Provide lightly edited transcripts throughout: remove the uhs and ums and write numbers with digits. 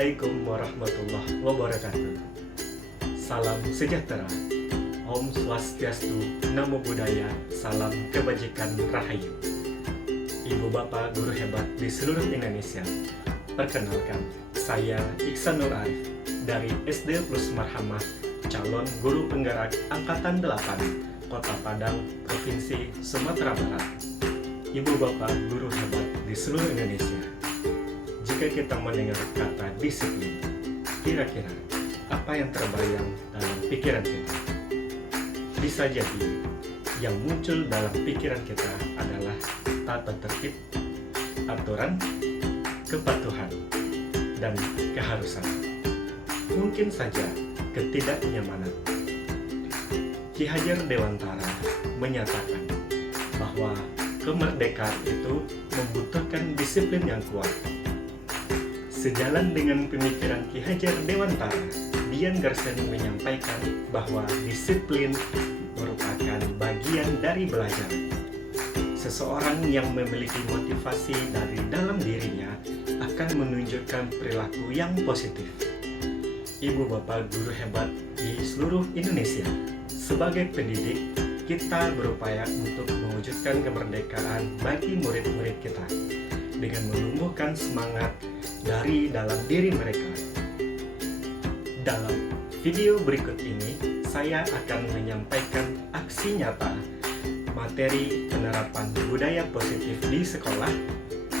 Assalamualaikum warahmatullahi wabarakatuh. Salam sejahtera. Om Swastiastu, Namo Buddhaya, salam kebajikan rahayu. Ibu bapak guru hebat di seluruh Indonesia, perkenalkan, saya Iksan Nur Arif dari SD Plus Marhamah, calon guru penggerak Angkatan 8, Kota Padang, Provinsi Sumatera Barat. Ibu bapak guru hebat di seluruh Indonesia, jika kita mendengar kata disiplin, kira-kira apa yang terbayang dalam pikiran kita? Bisa jadi yang muncul dalam pikiran kita adalah tata tertib, aturan, kepatuhan, dan keharusan. Mungkin saja ketidaknyamanan. Ki Hajar Dewantara menyatakan bahwa kemerdekaan itu membutuhkan disiplin yang kuat. Sejalan dengan pemikiran Ki Hajar Dewantara, Dian Gerseni menyampaikan bahwa disiplin merupakan bagian dari belajar. Seseorang yang memiliki motivasi dari dalam dirinya akan menunjukkan perilaku yang positif. Ibu bapak guru hebat di seluruh Indonesia, sebagai pendidik, kita berupaya untuk mewujudkan kemerdekaan bagi murid-murid kita dengan menumbuhkan semangat dari dalam diri mereka. Dalam video berikut ini, saya akan menyampaikan aksi nyata materi penerapan budaya positif di sekolah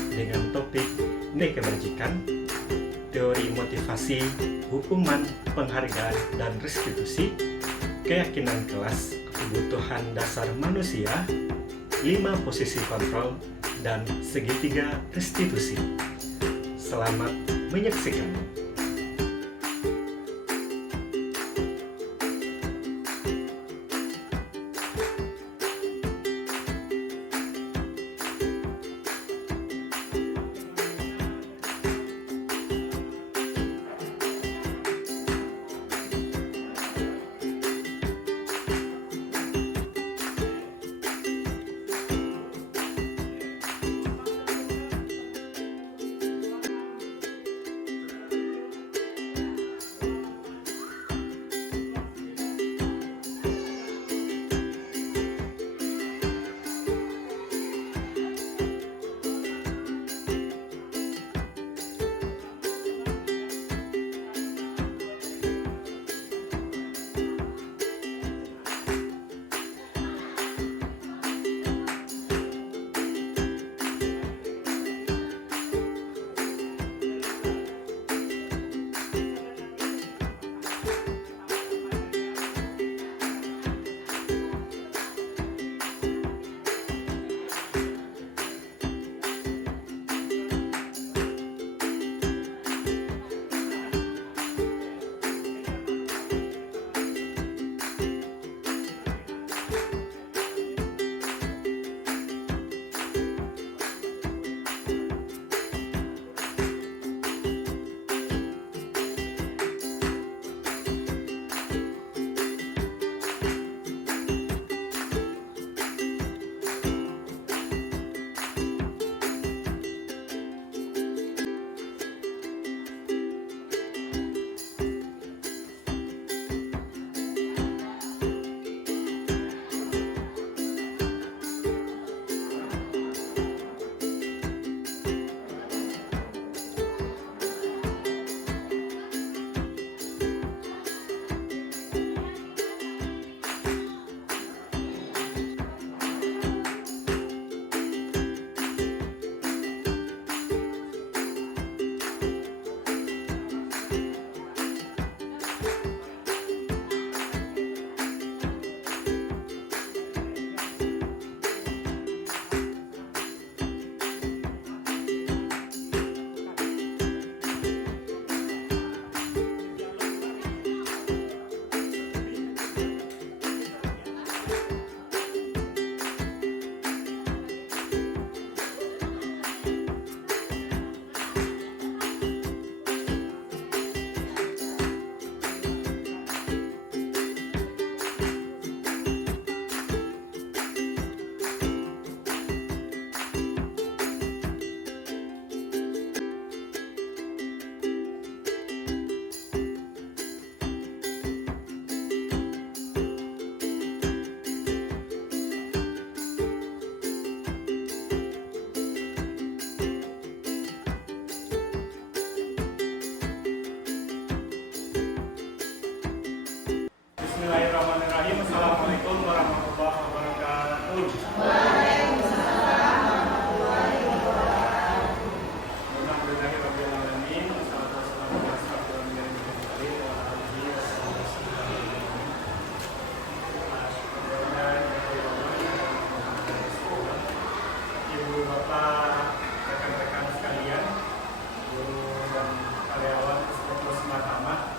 dengan topik nilai kebajikan, teori motivasi, hukuman, penghargaan, dan restitusi, keyakinan kelas, kebutuhan dasar manusia, 5 posisi kontrol, dan segitiga restitusi. Selamat menyaksikan. Bismillahirrahmanirrahim. Assalamualaikum warahmatullahi wabarakatuh. Alhamdulillahirrahmanirrahim. Wassalatu wassalamu ala asyrofil anbiya'i wal mursalin wa ala alihi wa sahbihi ajmain. Ibu bapak, rekan-rekan sekalian, guru dan karyawan Puskesmas Matamah,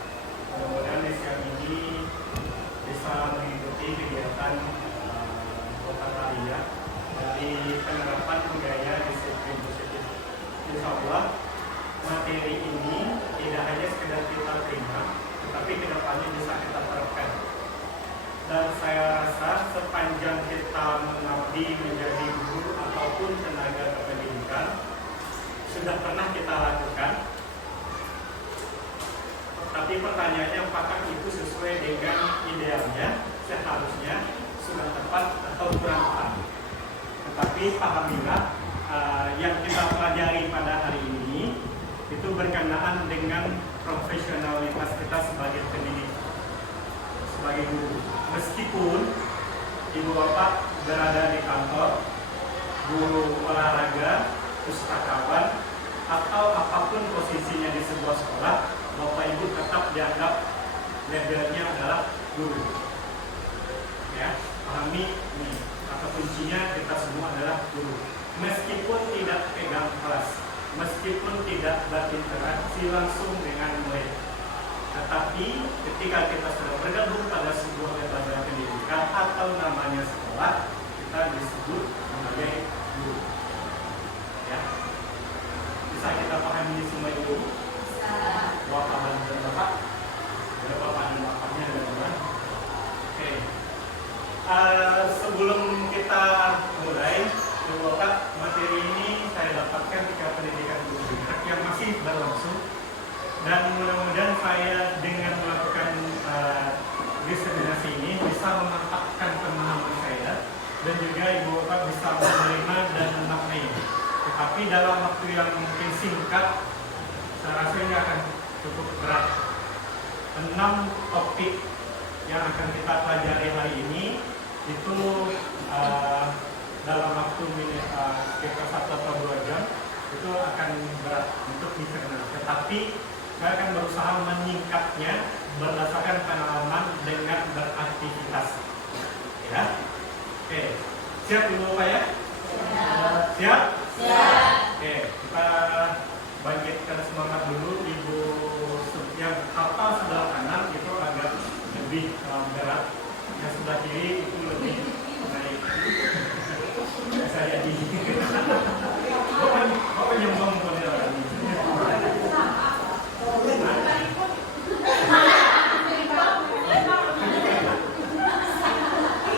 mudah-mudahan di siang ini bisa mengikuti kegiatan kota Talia dari penerapan gaya disiplin positif. Insya Allah materi ini tidak hanya sekedar kita terima, tetapi kedepannya bisa kita terapkan. Dan saya rasa sepanjang kita mengabdi menjadi guru ataupun tenaga kependidikan sudah pernah kita lakukan. Tapi pertanyaannya apakah itu sesuai dengan idealnya, seharusnya sudah tepat atau kurang tepat. Tetapi pahamilah yang kita pelajari pada hari ini itu berkenaan dengan profesionalitas kita sebagai pendidik, sebagai guru. Meskipun ibu bapak berada di kantor, guru olahraga, pustakawan, atau apapun posisinya di sebuah sekolah, bapak ibu tetap dianggap labelnya adalah guru. Ya, pahami ini. Kata kuncinya kita semua adalah guru. Meskipun tidak pegang kelas, meskipun tidak berinteraksi langsung dengan murid, tetapi ketika kita sudah bergabung pada sebuah lembaga pendidikan atau namanya sekolah, kita disebut sebagai guru. Ya, bisa kita pahami semua itu? Bapak dan bapak, ada bapak dan bapaknya ada teman. Oke. Sebelum kita mulai, bapak, materi ini saya dapatkan ketika pendidikan guru yang masih berlangsung, dan mudah-mudahan saya dengan melakukan diseminasi ini bisa memantapkan pemahaman saya dan juga ibu bapak bisa menerima dan memaknai. Tetapi dalam waktu yang mungkin singkat, saya rasa ini akan cukup berat. 6 topik yang akan kita pelajari hari ini itu dalam waktu sekitar 1 atau 2 jam itu akan berat untuk dicerna. Tetapi saya akan berusaha menyingkatnya berdasarkan pengalaman dengan beraktivitas. Ya, oke. Siap ibu bapak ya? Siap? Siap. Oke, kita bangkitkan semangat dulu. Ibu yang kapal sebelah kanan itu agak lebih berat, yang sebelah kiri itu lebih naik. Saya di bapak nyembang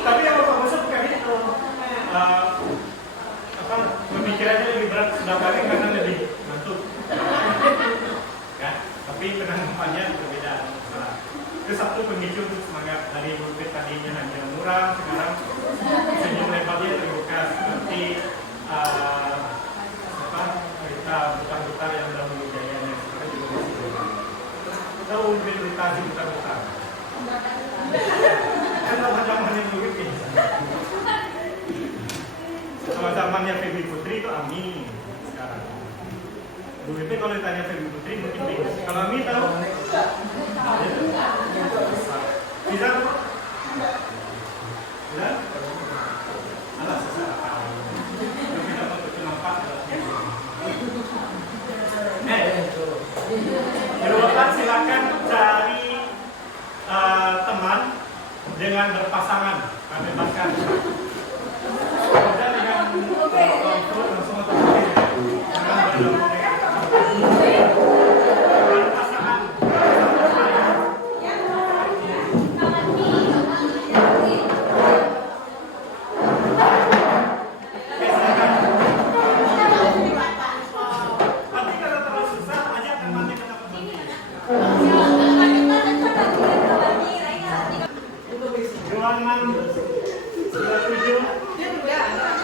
tapi yang bapak maksud kayak itu pemikirannya lebih berat sebelah kiri karena lebih ngantuk. Ya, tapi penanggapannya berbeda. Itu satu pemicu untuk semangat. Dari bukit tadinya hanya murah, sekarang senyum lebarnya terbuka seperti kita butar-butar yang dahulu jayanya. Sekarang juga masih tahu meditasi butar-butar. Kan zaman-zamannya dulu gitu. Kalau zamannya Feby Putri itu Ami sekarang. Dulu itu kalau ditanya Feby Putri mungkin bingung. Kalau Ami tahu? Bisa? Bisa? Alah, sesaat tahu. Tapi dapat kenapa? Bapak silakan cari teman dengan berpasangan. Kami bebaskan. Ada dengan konflik langsung otomatis. Jangan bergabung dengan pasangan.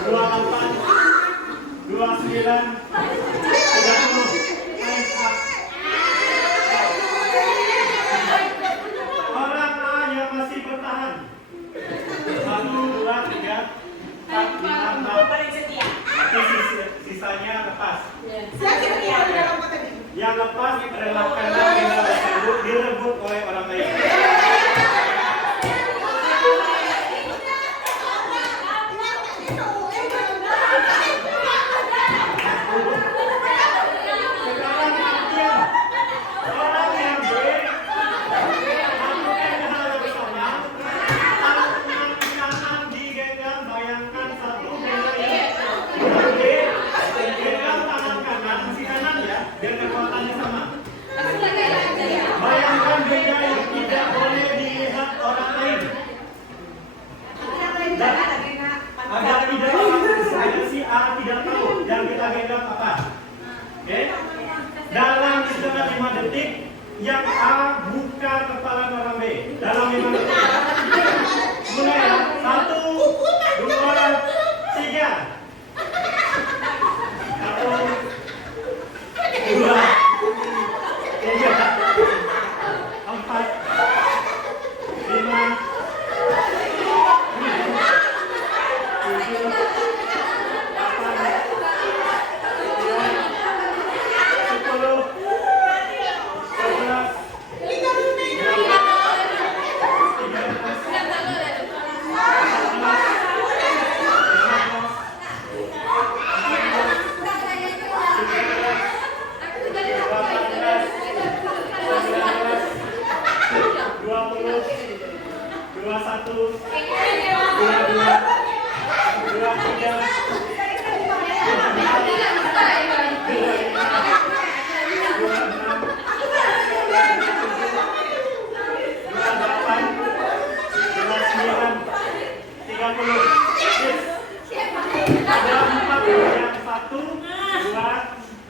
Dua 8, 29, 30. lepas, relakanlah benda tersebut direbut oleh orang lain. Bayangkan benda yang tidak boleh dilihat orang lain. Ada tidak orang, ada si A tidak tahu yang kita genggam apa. Oke? Dalam setengah 5 detik, yang A buka kepala orang B. Dalam 5 detik. Mulai ya. 1, 2, 3. 1, 2, 3, 4,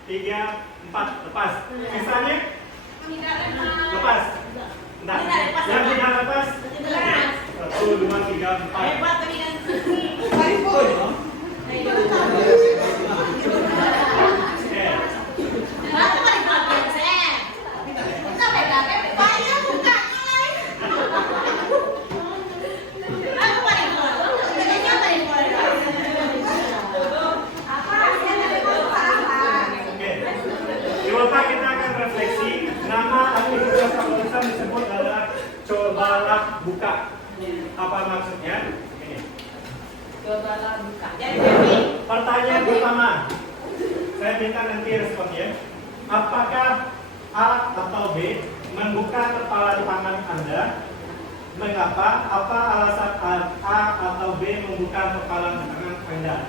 5, 4, lepas. Sisanya lepas. Enggak. Yang tidak lepas 1, 2, 3, 4. Disebut adalah cobalah buka. Apa maksudnya? Ini. Cobalah buka. Pertanyaan pertama, saya minta nanti responnya. Apakah A atau B membuka kepala tangan Anda? Mengapa? Apa alasan A atau B membuka kepala tangan Anda?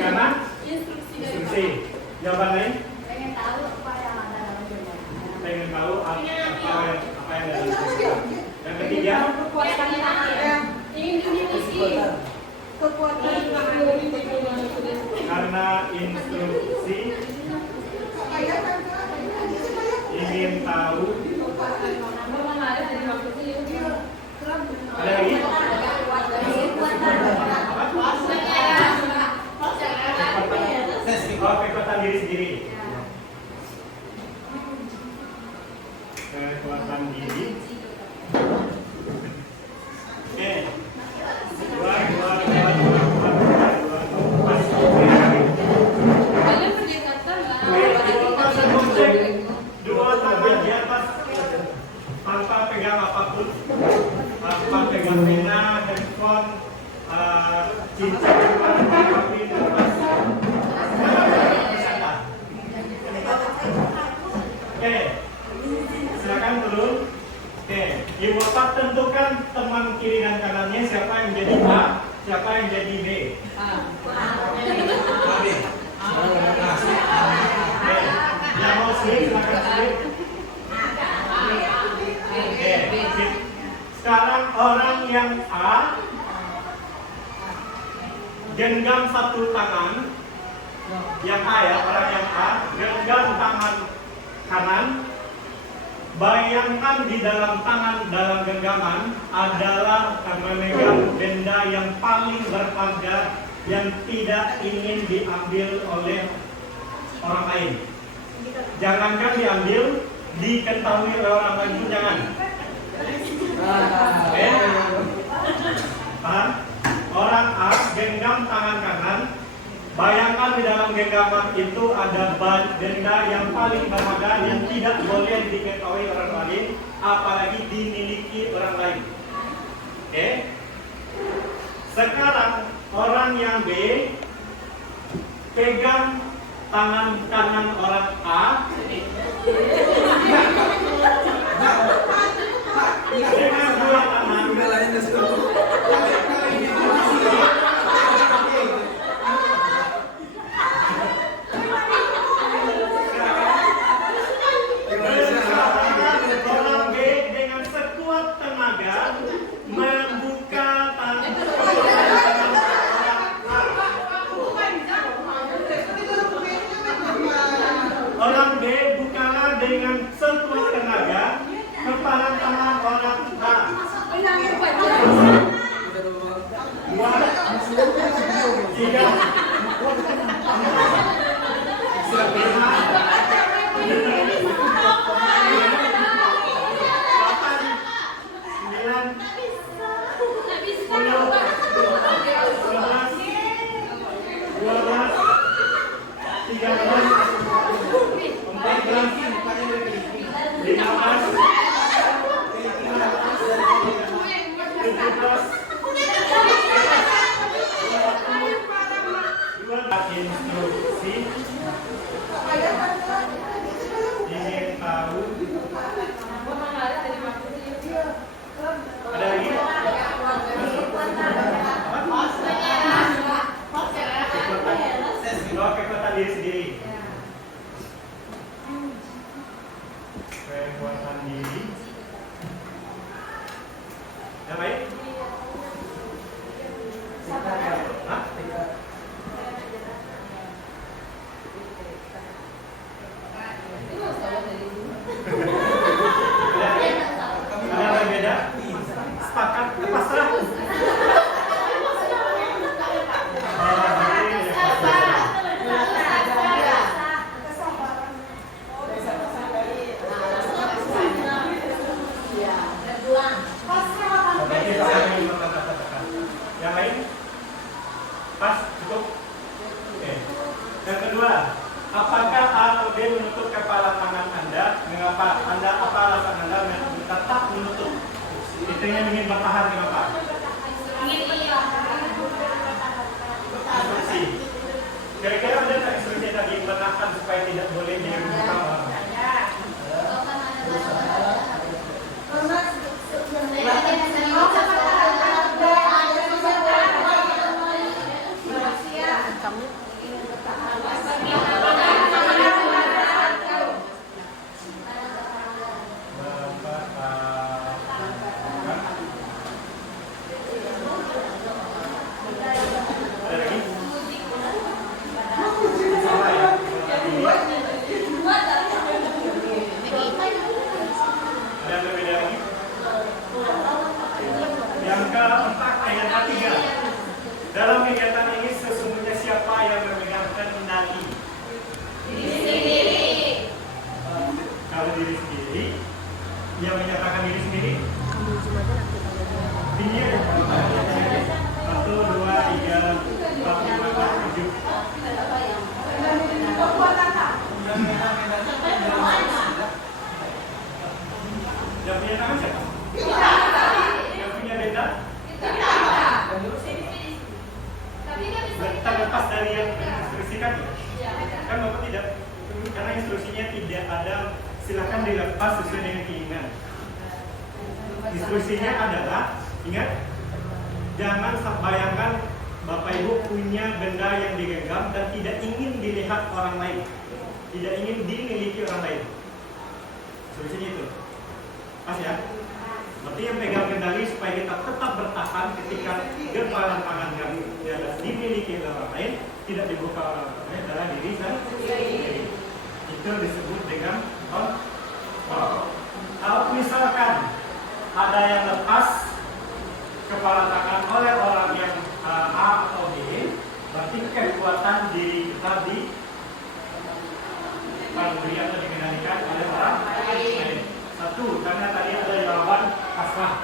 Karena instruksi. Jawaban lain? Pengen tahu apa yang ada dalam jurnal. Pengen tahu apa yang ada dalam jurnal. Yang ketiga? Ingin dimiliki. Karena instruksi. Ingin tahu. Ada lagi? Kekuatan diri sendiri. Kekuatan diri. Oke. 2 tangan di atas tanpa pegang apapun, tanpa pegang pena, handphone, cincin, Oke, silakan turun. Oke, Ibu Bapak tentukan teman kiri dan kanannya siapa yang jadi A, siapa yang jadi B. Oke, yang mau slip silakan slip. Oke, sip. Sekarang orang yang A genggam satu tangan. Yang A ya, orang yang A genggam tangan kanan. Bayangkan di dalam tangan dalam genggaman adalah memegang benda yang paling berharga yang tidak ingin diambil oleh orang lain. Jangankan diambil, diketahui oleh orang lain pun jangan. Oke? di dalam genggaman itu ada benda yang paling berharga yang tidak boleh diketahui orang lain, apalagi dimiliki orang lain. Oke? Sekarang orang yang B pegang tangan kanan orang A dengan dua tangan. Orang B dengan sekuat tenaga membuka tangan orang A. Orang B bukalah dengan sekuat tenaga kepala tangan orang A. Dua, tiga, instruksi ingin tahu ada lagi kekuatan diri sendiri, kekuatan diri yang baik. Ada beda? Sepakat? Pasrah? Yang lain? Pas? Cukup? Oke. Yang kedua, apakah A atau B menutup kepala tangan Anda? Mengapa? Apa alasan Anda tetap menutup? Intinya ingin bertahan, mengapa? Instruksi. Kira-kira ada tak instruksi tadi bertahan supaya tidak boleh dibuka orang? Dalam kegiatan ini sesungguhnya siapa yang memegang kendali? Diri sendiri. Kalau diri sendiri, yang menyatakan diri sendiri. Tinggi ya? 1, 2, 3, 4, 5, 6, 7. Yang punya tangan siapa? Yang punya benda? Terlepas dari yang menginstruksikan, kan Bapak tidak, karena instruksinya tidak ada, silakan dilepas sesuai dengan keinginan. Instruksinya adalah, ingat, jangan bayangkan Bapak Ibu punya benda yang digenggam dan tidak ingin dilihat orang lain, tidak ingin dimiliki orang lain. Instruksinya itu, pas ya. Berarti yang pegang kendali supaya kita tetap bertahan ketika kepala tangan kami dimiliki oleh orang lain, tidak dibuka oleh orang lain adalah diri sendiri. Itu disebut dengan kontrol. Kalau misalkan ada yang lepas kepala tangan oleh orang yang A atau B, berarti kekuatan diri kita diberi atau dikendalikan oleh orang lain. Satu, karena tadi ada jawaban pasrah.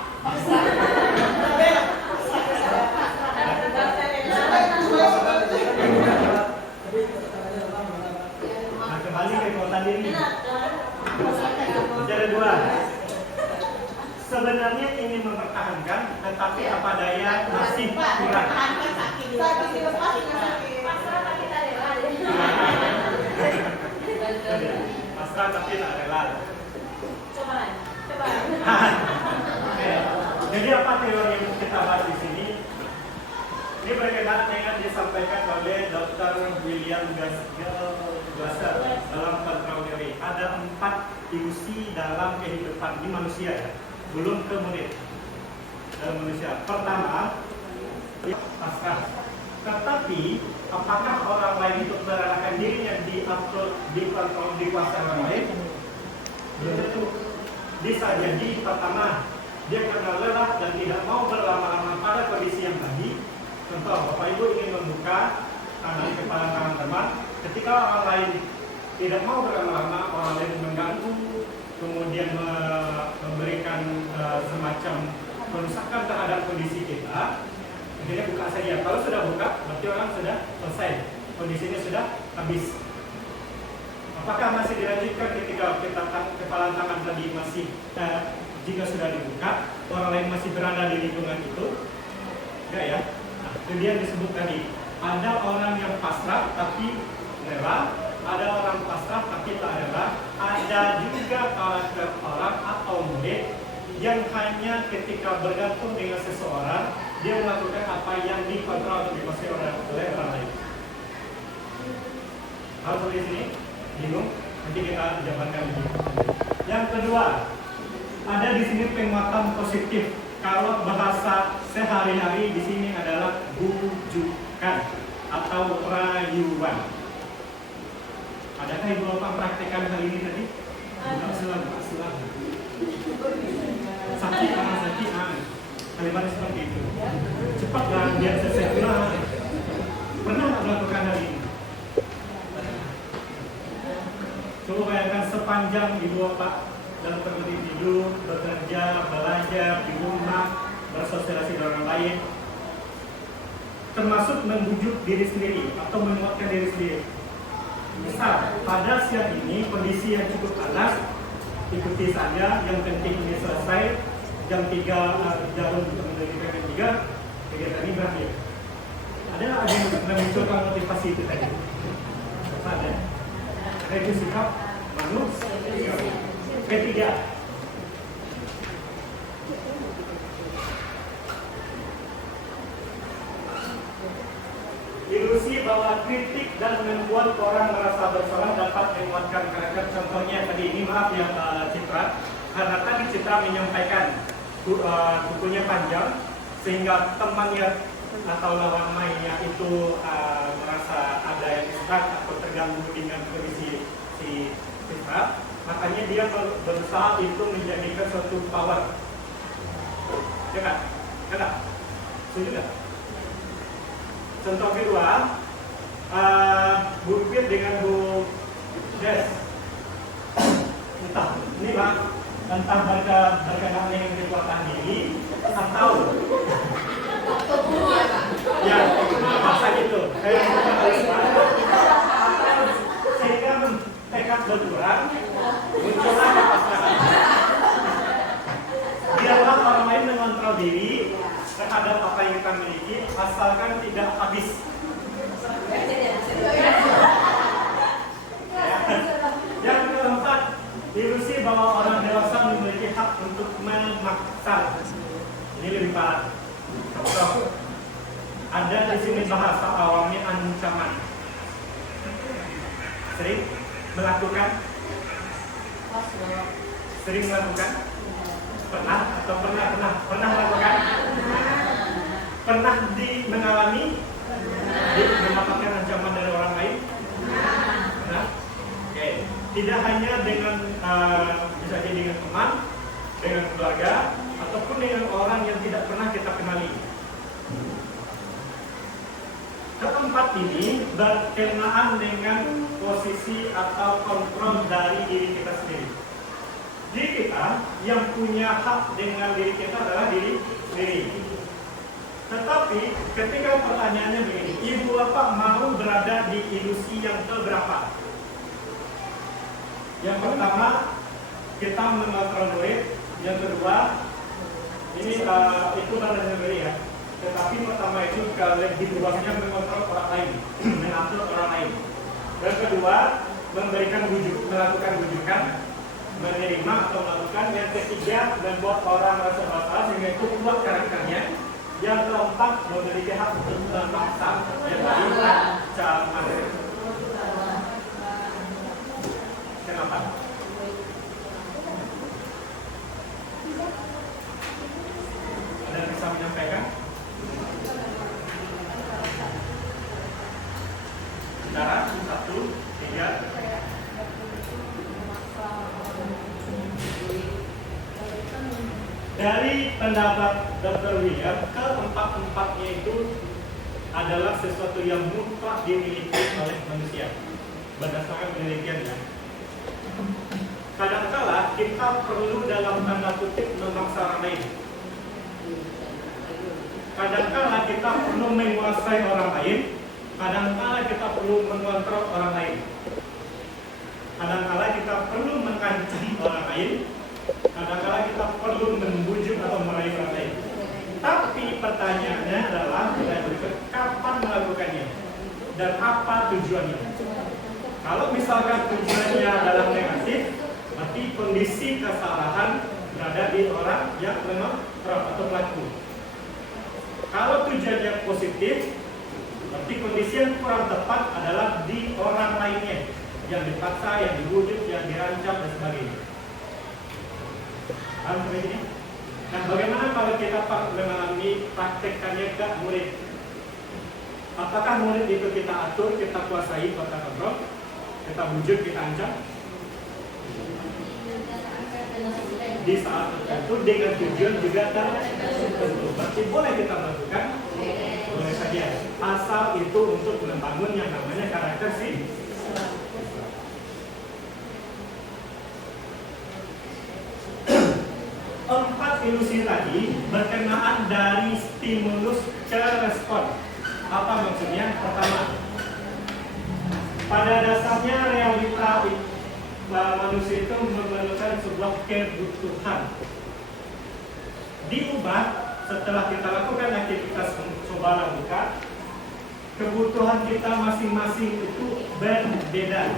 saya masih kurang. Pasrah tapi tak rela. Oke. Jadi apa teori yang kita bahas di sini? Ini berkaitan dengan disampaikan oleh Dr. William Glasser dalam Control Theory. Ada 4 ilusi dalam kehidupan di manusia ya, belum ke murid dalam manusia. Pertama, pasrah. Tetapi apakah orang lain itu merelakan dirinya diatur, dikontrol, dikuasai orang lain? Belum tentu. Bisa jadi pertama dia karena lelah dan tidak mau berlama-lama pada kondisi yang tadi. Contoh, Bapak Ibu ingin membuka tangan kepala tangan teman, ketika orang lain tidak mau berlama-lama, orang lain mengganggu, kemudian memberikan semacam kerusakan terhadap kondisi kita, akhirnya buka saja. Kalau sudah buka, berarti orang sudah selesai, kondisinya sudah habis. Apakah masih dilanjutkan ketika kita kepala tangan tadi masih jika sudah dibuka, orang lain masih berada di lingkungan itu? Enggak ya? Nah, itu dia disebut tadi. Ada orang yang pasrah tapi rela, ada orang pasrah tapi tak rela, ada juga karakter orang atau murid yang hanya ketika bergantung dengan seseorang, dia melakukan apa yang dikontrol atau dikuasai oleh orang lain. Harus di sini? Bingung? Nanti kita jabarkan lagi. Yang kedua, ada di sini penguatan positif. Kalau bahasa sehari-hari di sini adalah bujukan atau rayuan. Adakah Ibu Bapak praktekkan hal ini tadi? Bukan selalu. Sakit. Kalimatnya seperti itu. Cepatlah biar selesai. Pernah melakukan hal ini? Coba bayangkan sepanjang Ibu Bapak dalam pergi tidur, bekerja, belajar di rumah, bersosialisasi dengan orang lain, termasuk membujuk diri sendiri atau menguatkan diri sendiri. Misal, pada siang ini kondisi yang cukup panas, ikuti saja, yang penting ini selesai, jam 3 jalan untuk menuju jam 3, kegiatan ini berakhir. Ada yang memunculkan motivasi itu tadi? Ada. Itu sikap manusia. Ketiga, ilusi bahwa kritik dan membuat orang merasa bersalah dapat menguatkan karakter. Contohnya tadi ini, maaf ya Citra, karena tadi Citra menyampaikan bukunya panjang sehingga temannya atau lawan mainnya itu merasa ada yang distract atau terganggu dengan kondisi si Citra. Makanya dia berusaha itu menjadikan suatu power. Ya kan? Kenapa? Setuju nggak? Contoh kedua, Bu Pit dengan Bu Des. Entah, ini Pak, entah berkenaan dengan kekuatan diri atau ya, masa gitu. Sehingga tekad berkurang, muncullah kepasrahan. Biarlah orang lain mengontrol diri terhadap apa yang kita miliki, asalkan tidak habis. Yang keempat, ilusi bahwa orang dewasa memiliki hak untuk memaksa. Ini lebih parah. Contoh, ada di sini bahasa awamnya ancaman. Sering melakukan? Sering melakukan? Pernah atau pernah melakukan? Pernah mengalami mendapatkan ancaman dari orang lain? Pernah? Oke. Tidak hanya dengan bisa jadi dengan teman, dengan keluarga, ataupun dengan orang yang tidak pernah kita kenali. Keempat ini berkenaan dengan posisi atau kontrol dari diri kita sendiri. Diri kita yang punya hak dengan diri kita adalah diri sendiri. Tetapi ketika pertanyaannya begini, Ibu Bapak mau berada di ilusi yang keberapa? Yang pertama, kita mengontrol duit. Yang kedua, ini itu baru sendiri ya. di bawahnya mengontrol orang lain, mengatur orang lain. Yang kedua, memberikan melakukan bujukan, menerima atau melakukan. Yang ketiga, membuat orang merasa bersalah sehingga itu kuat karakternya. Yang keempat, memiliki hak untuk memaksa. Yang kelima, ancaman. Kenapa? Ada yang bisa menyampaikan? Saudara, 1, 3. Dari pendapat Dr. William, keempat-empatnya itu adalah sesuatu yang mutlak dimiliki oleh manusia berdasarkan penelitiannya. Kadangkala kita perlu dalam tanda kutip memaksa orang lain. Kadangkala kita perlu menguasai orang lain. Kadangkala kita perlu mengontrol orang lain. Kadangkala kita perlu mengancam orang lain. Kadangkala kita perlu membujuk atau meraih orang lain. Tapi pertanyaannya adalah kapan melakukannya dan apa tujuannya. Kalau misalkan tujuannya adalah negatif, berarti kondisi kesalahan berada di orang yang mengontrol atau pelaku. Kalau tujuannya positif, berarti kondisi yang kurang tepat adalah di orang lainnya, yang dipaksa, yang dibujuk, yang dirancam dan sebagainya. Paham sampai sini? Nah, bagaimana kalau kita mengalami praktekkannya ke murid? Apakah murid itu kita atur, kita kuasai, kita kontrol, kita bujuk, kita ancam? Di saat tertentu dengan tujuan juga tertentu. Berarti boleh kita lakukan? Boleh saja. Asal itu untuk membangun yang namanya karakter sih. Empat ilusi tadi berkenaan dari stimulus ke respon. Apa maksudnya? Pertama, pada dasarnya realita manusia itu memerlukan sebuah kebutuhan. Diubah setelah kita lakukan aktivitas coba buka, kebutuhan kita masing-masing itu berbeda.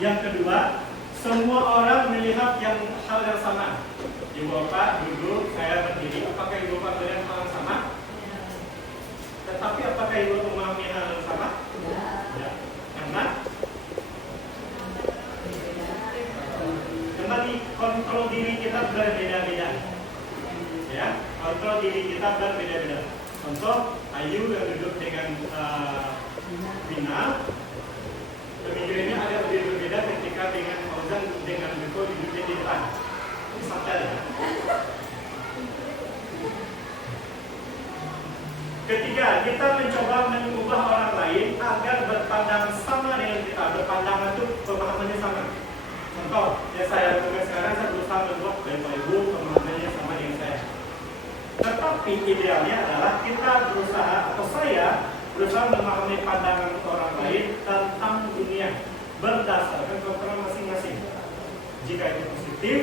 Yang kedua, semua orang melihat hal yang sama. Ibu bapak duduk, saya berdiri. Apakah ibu bapak melihat hal yang sama? Tetapi apakah ibu memahami hal yang sama? Ya. Karena di kontrol diri kita berbeda-beda. Ya, kontrol diri kita berbeda-beda. Contoh, Ayu yang duduk dengan Bina, pemikirannya agak lebih berbeda ketika dengan Fauzan dengan Beko duduknya di depan. Sadar ya. Ketiga, kita mencoba mengubah orang lain agar berpandangan sama dengan kita. Berpandangan itu pemahamannya sama. Contoh, yang saya lakukan sekarang, saya berusaha membuat Bapak Ibu pemahamannya sama dengan saya. Tetapi idealnya adalah kita berusaha, atau saya berusaha memahami pandangan orang lain tentang dunia berdasarkan kontrol masing-masing. Jika itu positif,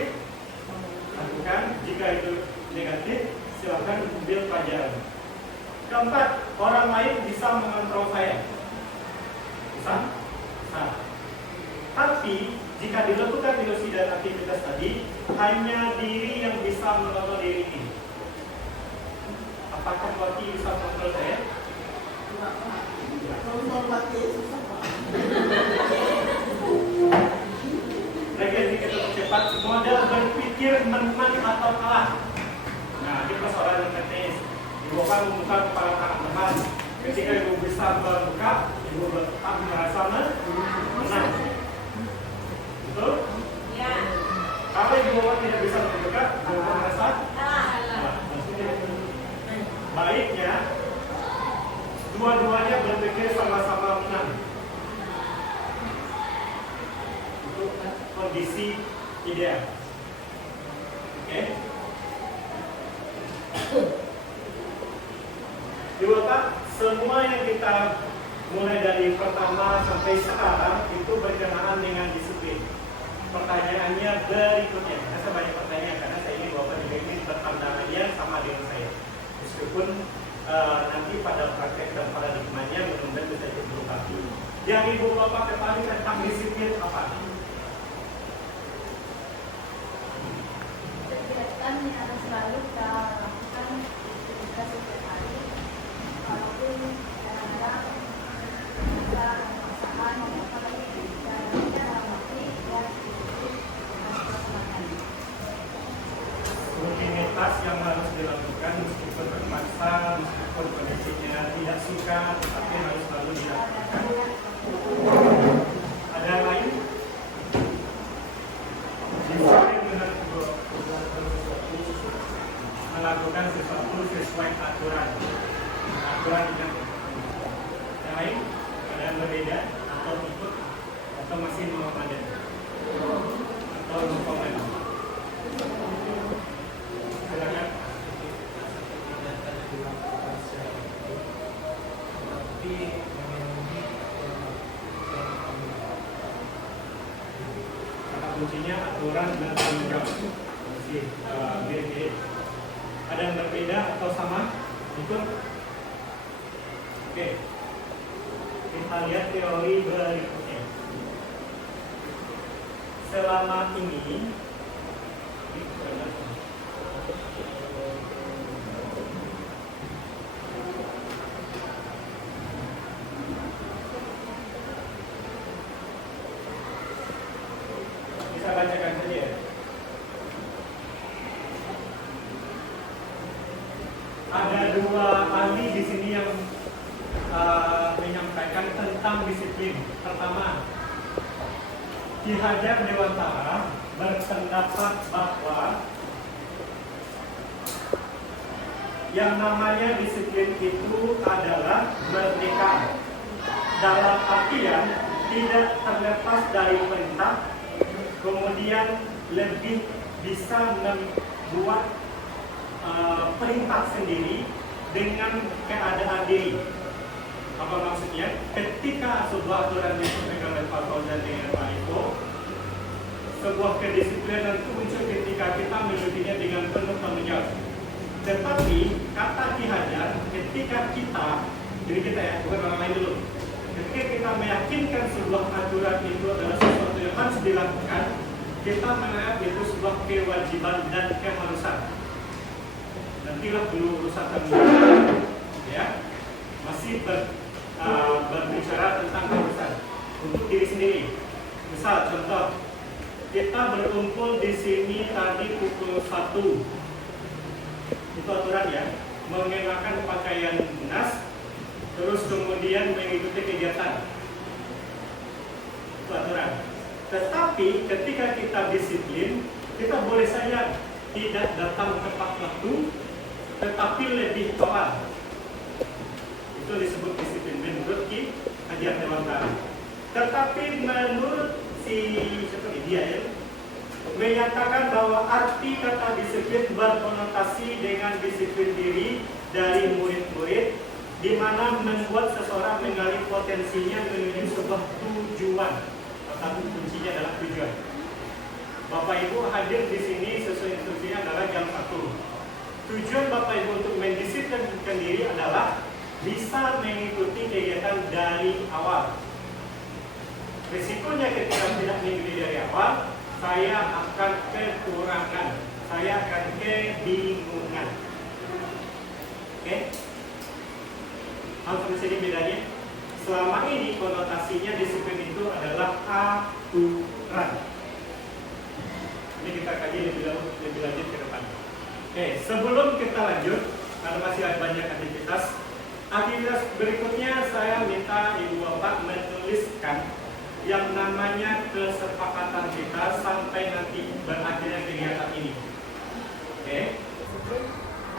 lakukan. Jika itu negatif, silakan ambil pelajaran. Keempat, orang lain bisa mengontrol saya. Bisa? Nah, tapi jika dilakukan ilusi dan aktivitas tadi, hanya diri yang bisa mengontrol diri ini. Apakah Wati bisa mengontrol saya? Lagi kita percepat, model berpikir menang atau kalah. Nah, ini persoalan teknis. Ibu akan membuka kepala tangan teman. Ketika ibu bisa membuka, ibu tetap merasa menang. Betul? Ya. Kalau ibu tidak bisa membuka, ibu merasa kalah. Baiknya, dua-duanya berpikir sama-sama menang. Itu kondisi ideal. Oke? Dua Pak, semua yang kita mulai dari pertama sampai sekarang itu berkenaan dengan disiplin. Pertanyaannya berikutnya, saya banyak pertanyaan karena saya ingin Bapak juga ini berpandangannya sama dengan saya. Meskipun nanti pada praktek dan paradigmanya mudah-mudahan bisa dilengkapi. Yang Ibu Bapak ketahui tentang disiplin apa? Kan harus selalu kita lakukan aktivitas setiap hari, walaupun kadang-kadang kita merasakan dan dalam waktu yang Rutinitas yang harus dilakukan meskipun terpaksa, meskipun kondisinya tidak suka, tetapi harus selalu dilakukan. Ada yang lain? Disiplin dengan melakukan sesuatu sesuai aturan. Aturan dengan yang lain? Ada yang berbeda atau ikut atau masih mengamalkan atau mengamalkan? Silakan. Kata kuncinya aturan dan tanggung jawab. Masih mirip-mirip. Ada yang berbeda atau sama? Ikut? Oke. Kita lihat teori berikutnya. Selama ini bisa bacakan saja. Ada dua ahli di sini yang menyampaikan tentang disiplin. Pertama, Ki Hajar Dewantara berpendapat bahwa yang namanya disiplin itu adalah merdeka. Dalam artian tidak terlepas dari perintah, kemudian lebih bisa membuat perintah sendiri dengan keadaan diri. Apa maksudnya? Ketika sebuah aturan disampaikan oleh Pak Fauzan dengan Pak Eko, sebuah kedisiplinan itu muncul ketika kita mengikutinya dengan penuh tanggung jawab. Tetapi kata Ki Hajar, ketika kita, jadi kita ya, bukan orang lain dulu. Ketika kita meyakinkan sebuah aturan itu adalah sesuatu yang harus dilakukan, kita menganggap itu sebuah kewajiban dan keharusan. Nantilah dulu urusan tanggung jawab, ya, masih berbicara tentang keharusan untuk diri sendiri. Misal contoh, kita berkumpul di sini tadi pukul 1. Itu aturan ya, mengenakan pakaian dinas, terus kemudian mengikuti kegiatan. Itu aturan. Tetapi ketika kita disiplin, kita boleh saja tidak datang tepat waktu, tetapi lebih awal. Itu disebut disiplin menurut Ki Hajar Dewantara. Tetapi menurut dia ya, menyatakan bahwa arti kata disiplin berkonotasi dengan disiplin diri dari murid-murid, di mana membuat seseorang menggali potensinya menuju sebuah tujuan. Tetapi kuncinya adalah tujuan. Bapak Ibu hadir di sini sesuai instruksinya adalah jam 1. Tujuan Bapak Ibu untuk mendisiplinkan diri adalah bisa mengikuti kegiatan dari awal. Risikonya ketika tidak mengikuti dari awal, saya akan kekurangan, saya akan kebingungan. Oke? Langsung sini bedanya. Selama ini konotasinya disiplin itu adalah aturan. Ini kita kaji lebih lanjut ke depan. Oke, sebelum kita lanjut, karena masih ada banyak aktivitas berikutnya saya minta Ibu Bapak menuliskan yang namanya kesepakatan kita sampai nanti berakhirnya kegiatan ini. Oke?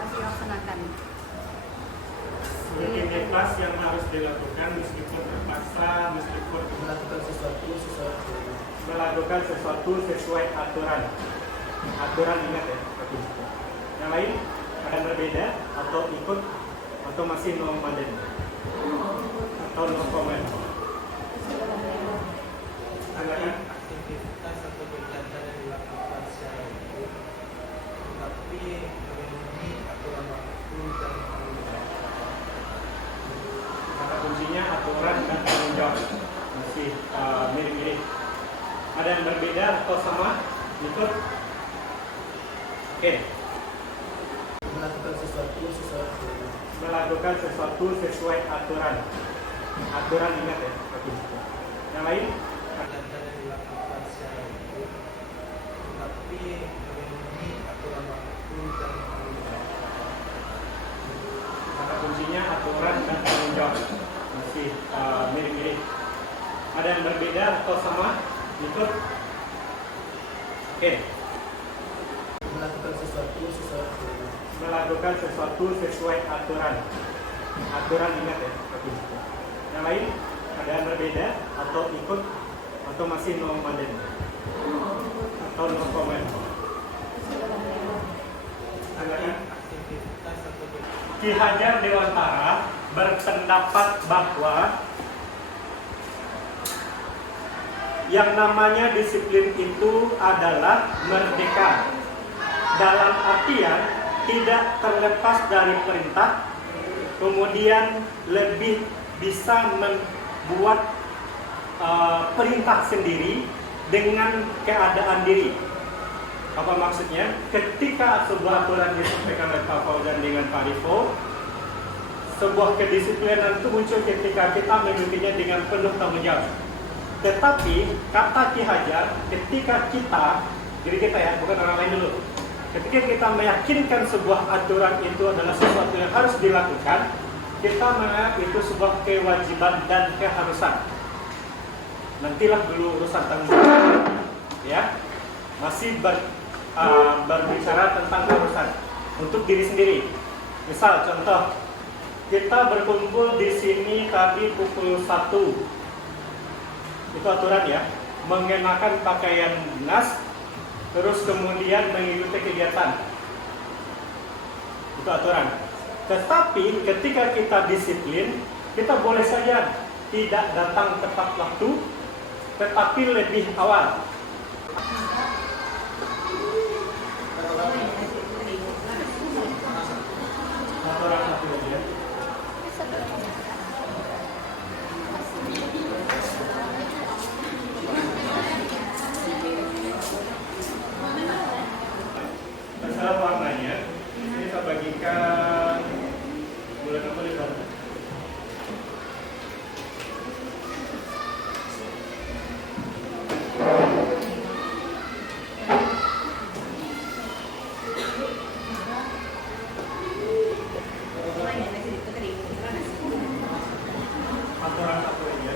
harus dilaksanakan. Rutinitas yang harus dilakukan meskipun terpaksa, meskipun melakukan sesuatu sesuai aturan. Aturan ingat ya. Yang lain akan berbeda atau ikut atau masih no mandan atau no comment. aktivitas atau kegiatan yang dilakukan secara rutin, tapi memenuhi aturan waktu dan tanggung jawab. yang berbeda atau sama? Ikut. Oke. Melakukan sesuatu sesuai aturan. Melakukan sesuatu sesuai aturan. Aturan ingat ya. Yang lain? Kegiatan yang dilakukan secara hukum, tetapi memenuhi aturan waktu dan tanggung jawab. Kata kuncinya aturan dan tanggung jawab. Masih mirip-mirip. Ada yang berbeda atau sama? Ikut. Oke. Melakukan sesuatu sesuai aturan. Melakukan sesuatu sesuai aturan. Aturan ingat ya. Yang lain? Ada yang berbeda atau ikut atau masih nomaden atau no comment? Aktivitas atau Ki Hajar Dewantara berpendapat bahwa yang namanya disiplin itu adalah merdeka. Dalam artian tidak terlepas dari perintah, kemudian lebih bisa membuat perintah sendiri dengan keadaan diri. Apa maksudnya? Ketika sebuah aturan disampaikan oleh Pak Fauzan dengan Pak Rifo, sebuah kedisiplinan itu muncul ketika kita memilikinya dengan penuh tanggung jawab. Tetapi kata Ki Hajar, ketika kita, diri kita ya, bukan orang lain dulu. Ketika kita meyakinkan sebuah aturan itu adalah sesuatu yang harus dilakukan, kita menganggap itu sebuah kewajiban dan keharusan. Nantilah dulu urusan tanggung jawab, ya. Masih berbicara tentang keharusan untuk diri sendiri. Misal contoh, kita berkumpul di sini tadi pukul 1. Itu aturan ya, mengenakan pakaian dinas, terus kemudian mengikuti kegiatan. Itu aturan. Tetapi ketika kita disiplin, kita boleh saja tidak datang tepat waktu, tetapi lebih awal. Aturan satu ya. Masalah warnanya, ini kita bagikan bulan apa di sana? Aturan satu ya.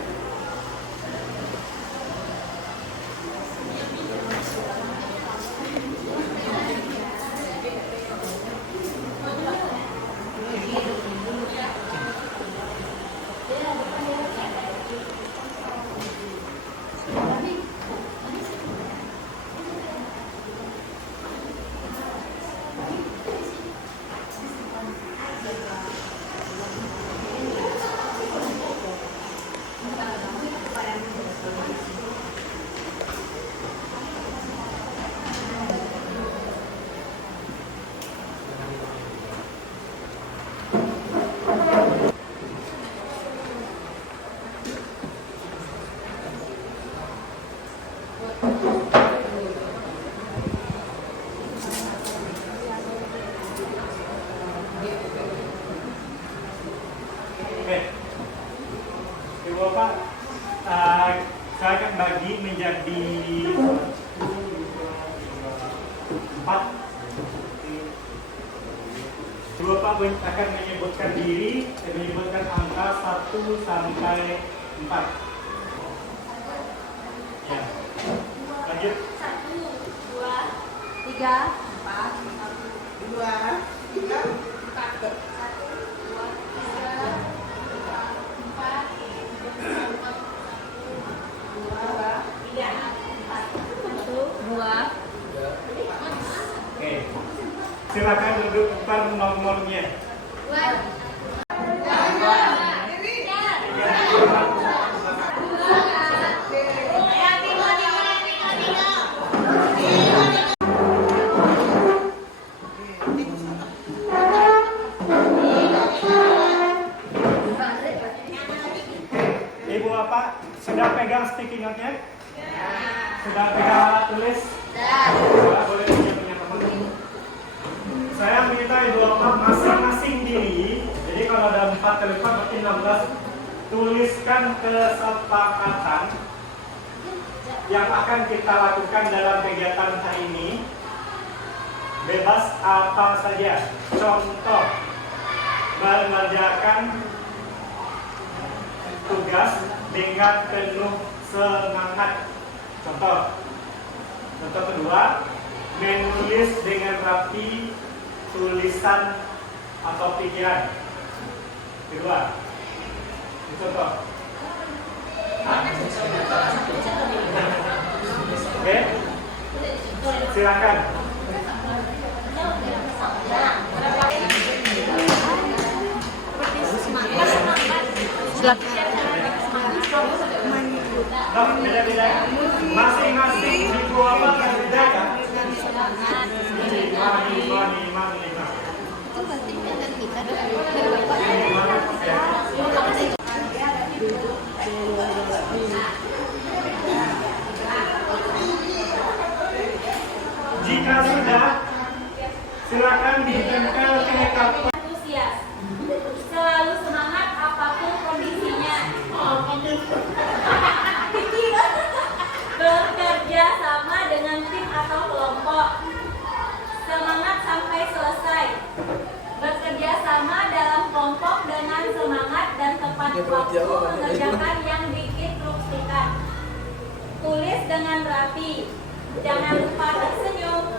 Oke, Ibu Bapak, saya akan bagi menjadi 4. Ibu Bapak akan menyebutkan diri, menyebutkan angka 1 sampai 4. Ya, lanjut. 1, 2, 3, 4, 2, 3, 4. Oke, silakan dudukkan nomornya. Ibu Bapak sudah pegang sticky note-nya? Sudah pegang alat tulis? Sudah, boleh punya teman. Saya minta Ibu Bapak masing-masing diri. Jadi kalau ada 4 kali 4 berarti 16. Tuliskan kesepakatan yang akan kita lakukan dalam kegiatan hari ini. Bebas apa saja. Contoh, mengerjakan tugas dengan penuh semangat. Contoh kedua, menulis dengan rapi tulisan atau pikiran. Kedua, contoh. Oke, silakan. Beda-beda. Masing-masing Ibu Bapak kan beda kan? Itu berarti dengan kita Jika sudah, silakan ditempel ke kartu. Antusias, selalu semangat apapun kondisinya. Bekerja sama dengan tim atau kelompok. Semangat sampai selesai. Bekerja sama dalam kelompok dengan semangat dan tepat waktu mengerjakan yang diinstruksikan. Tulis dengan rapi. Jangan lupa tersenyum.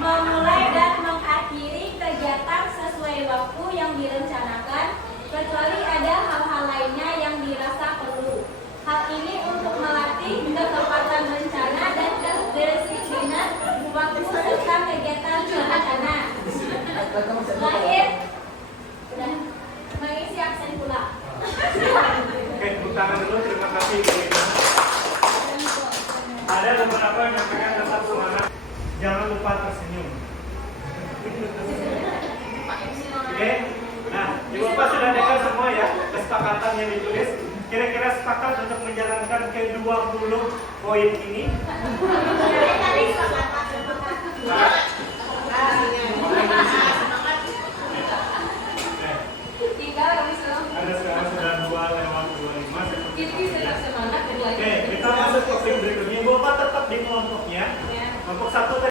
Memulai dan mengakhiri kegiatan sesuai waktu yang direncanakan, kecuali ada hal-hal lainnya yang dirasa perlu. Hal ini untuk melatih ketepatan rencana dan kedisiplinan waktu serta kegiatan rencana. Lahir dan mengisi absen pula. Oke, tepuk tangan dulu. Terima kasih Ibu Lina. Ada beberapa yang menyampaikan tetap semangat. Jangan lupa tersenyum. Oke, nah Ibu Bapak sudah dengar semua ya kesepakatan yang ditulis. Kira-kira sepakat untuk menjalankan ke 20 poin ini? Ada sekarang sudah 2:25. Oke, kita masuk ke topik berikutnya. Ibu Bapak tetap di kelompoknya. Kelompok 1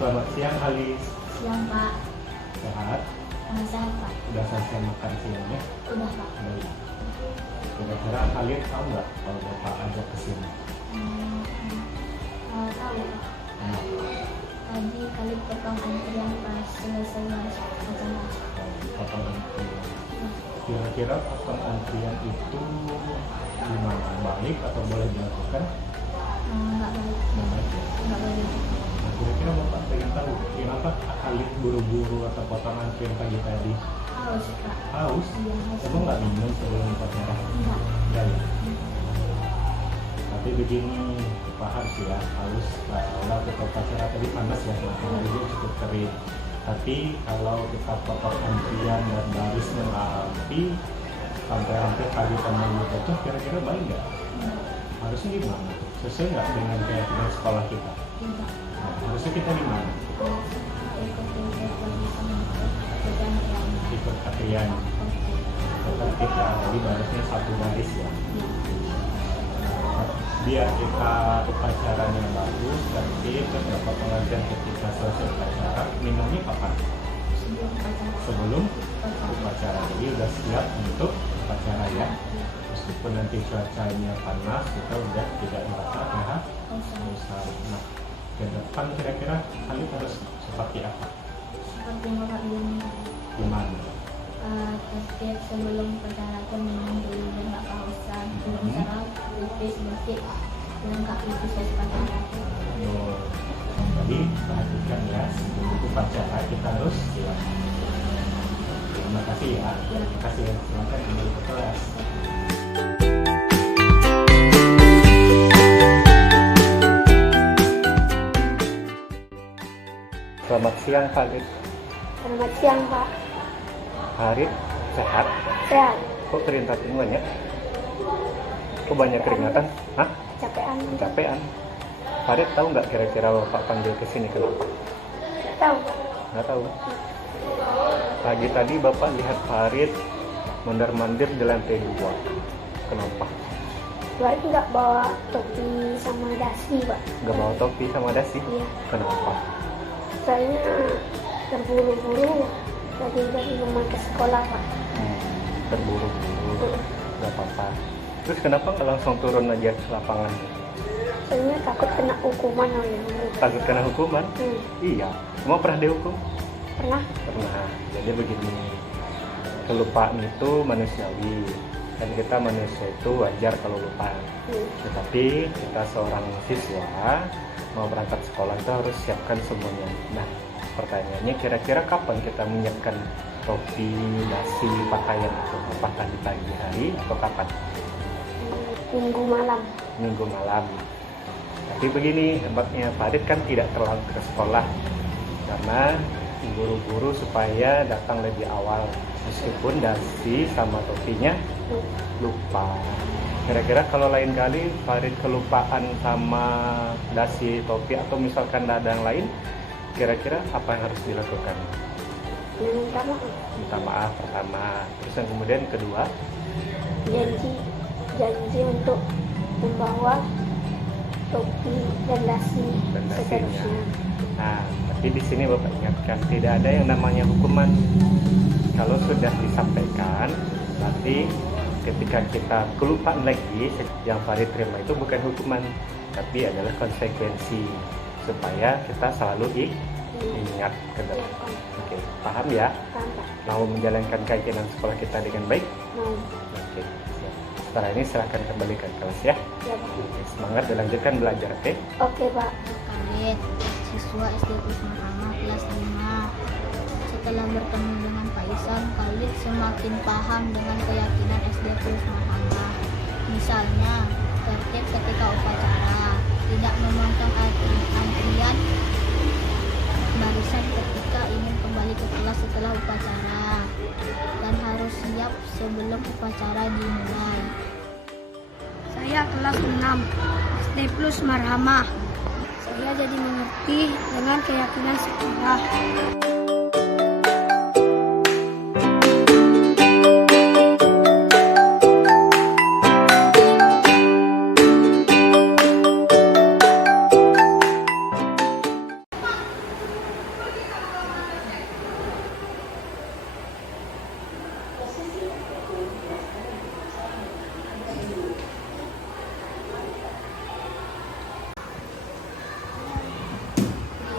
Selamat siang Alis. Siang Pak. Sehat? Sehat Pak. Udah selesai makan siangnya? Udah Pak. Baik. Kira-kira Alis tahu nggak kalau Bapak ajak ke sini? Tahu Pak. Kenapa? Tadi kali potong antrian pas selesai harus acara. Potong antrian. Kira-kira potong antrian itu gimana? Baik atau boleh dilakukan? Nggak baik. Nggak boleh. Nah, kira-kira Bapak pengen tahu kenapa Khalid buru-buru atau potong antrian pagi tadi? Haus Kak. Haus? Iya, haus. Emang nggak minum sebelum upacara? Enggak. Enggak ya? Tapi begini, paham sih ya, haus kalau kita upacara tadi panas ya, mataharinya cukup terik. Tapi kalau kita potong antrian dan baris rapi sampai hampir pagi teman itu kira-kira baik nggak? Harusnya gimana? Sesuai nggak dengan keyakinan sekolah kita? Tidak. Nah, harusnya kita gimana? Ikut antrian. Tertib ya, jadi barisnya satu baris ya. Biar kita upacaranya bagus, tertib, terus dapat pengajian ketika selesai upacara. Minumnya kapan? Sebelum upacara. Jadi udah siap untuk upacara ya. Meskipun nanti cuacanya panas, kita udah tidak merasa haus. Nah, ke depan kira-kira kalian harus seperti apa? Seperti Bapak ini. Gimana? Tertib sebelum upacara itu minum dulu dan nggak kehausan. Sebelum upacara pipis sedikit dan nggak pipis upacara. Jadi perhatikan ya, sebelum upacara kita harus siap. Terima kasih ya. Terima kasih ya. Silakan kembali ke kelas. Selamat siang Khalid. Selamat siang, Pak. Khalid sehat? Sehat. Kok keringetan banyak? Kok banyak keringatan? Hah? Capean. Capean? Khalid tahu nggak kira-kira Bapak panggil ke sini kenapa? Nggak tahu. Nggak tahu. Pagi tadi Bapak lihat Farid mondar-mandir di lantai 2. Kenapa? Pak itu nggak bawa topi sama dasi, Pak. Nggak bawa topi sama dasi? Iya. Kenapa? Soalnya terburu-buru dari rumah ke sekolah, Pak. Terburu-buru. Nggak apa-apa. Terus kenapa nggak langsung turun aja ke lapangan? Soalnya takut kena hukuman oleh guru. Takut kena hukuman? Iya. Kamu pernah dihukum? Pernah? Pernah. Jadi begini, kelupaan itu manusiawi. Dan kita manusia itu wajar kalau lupa. Tetapi kita seorang siswa mau berangkat sekolah itu harus siapkan semuanya. Nah, pertanyaannya kira-kira kapan kita menyiapkan topi, dasi, pakaian itu? Apakah di pagi hari atau kapan? Minggu malam. Minggu malam. Tapi begini, hebatnya Farid kan tidak terlambat ke sekolah karena buru-buru supaya datang lebih awal. Meskipun dasi sama topinya lupa. Kira-kira kalau lain kali Farid kelupaan sama dasi, topi atau misalkan ada yang lain, kira-kira apa yang harus dilakukan? Minta maaf. Minta maaf pertama. Terus yang kemudian kedua, janji untuk membawa topi dan dasi dan dasinya. seterusnya. Nah, tapi di sini Bapak ingatkan tidak ada yang namanya hukuman. Kalau sudah disampaikan, nanti ketika kita kelupaan lagi, yang Farid terima itu bukan hukuman, tapi adalah konsekuensi supaya kita selalu ingat ke depan. Oke, paham ya? Paham, Pak? Mau menjalankan keyakinan sekolah kita dengan baik? Mau. Oke, siap. Setelah ini silahkan kembali ke kelas ya. Ya, Pak. Oke, semangat dilanjutkan belajar, oke? Oke, Pak. Khalid, siswa SD Kusma Ahmad kelas 5. Setelah bertemu dengan Pak Isan, Khalid semakin paham dengan keyakinan SD Kusma Ahmad. Misalnya, tertib ketika upacara, tidak memotong antrian barisan ketika ingin kembali ke kelas setelah upacara, dan harus siap sebelum upacara dimulai. Saya kelas 6 SD Plus Marhamah. Saya jadi mengerti dengan keyakinan sekolah.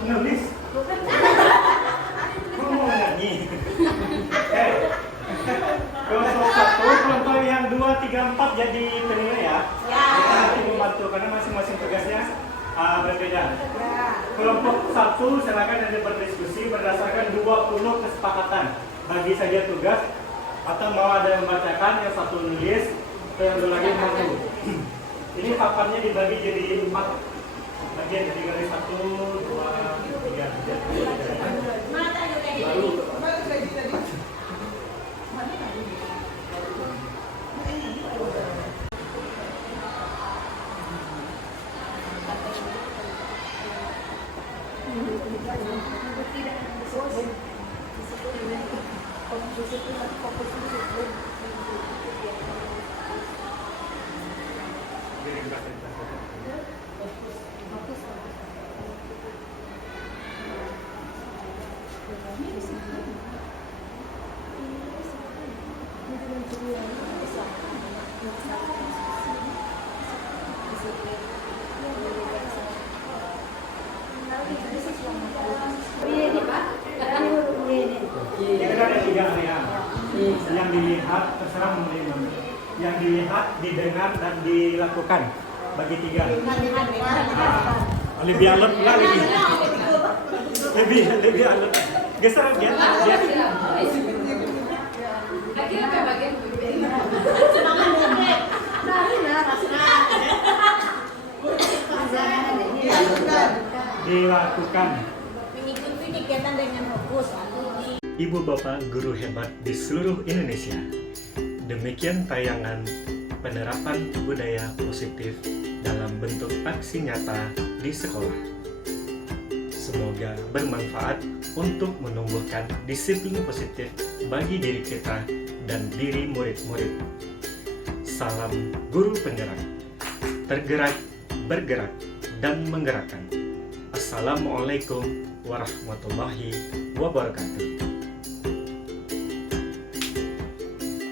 Nulis. Berbeda. Kelompok 1 silakan Anda berdiskusi berdasarkan 20 kesepakatan. Bagi saja tugas atau mau ada yang membacakan, yang satu nulis atau yang dua lagi mengaku. Ini papannya dibagi jadi 4 bagian, jadi dari 1, 2, 3, 4. Baru Ini kan ada 3 area. Yang dilihat, terserah memilih. Yang dilihat, didengar, dan dilakukan. Bagi 3. Lebih alot pula, lebih alot. Geser aja. Dilakukan. Mengikuti kegiatan dengan fokus. Ibu bapak guru hebat di seluruh Indonesia. Demikian tayangan penerapan budaya positif dalam bentuk aksi nyata di sekolah. Semoga bermanfaat untuk menumbuhkan disiplin positif bagi diri kita dan diri murid-murid. Salam guru penggerak, tergerak, bergerak, dan menggerakkan. Assalamualaikum warahmatullahi wabarakatuh.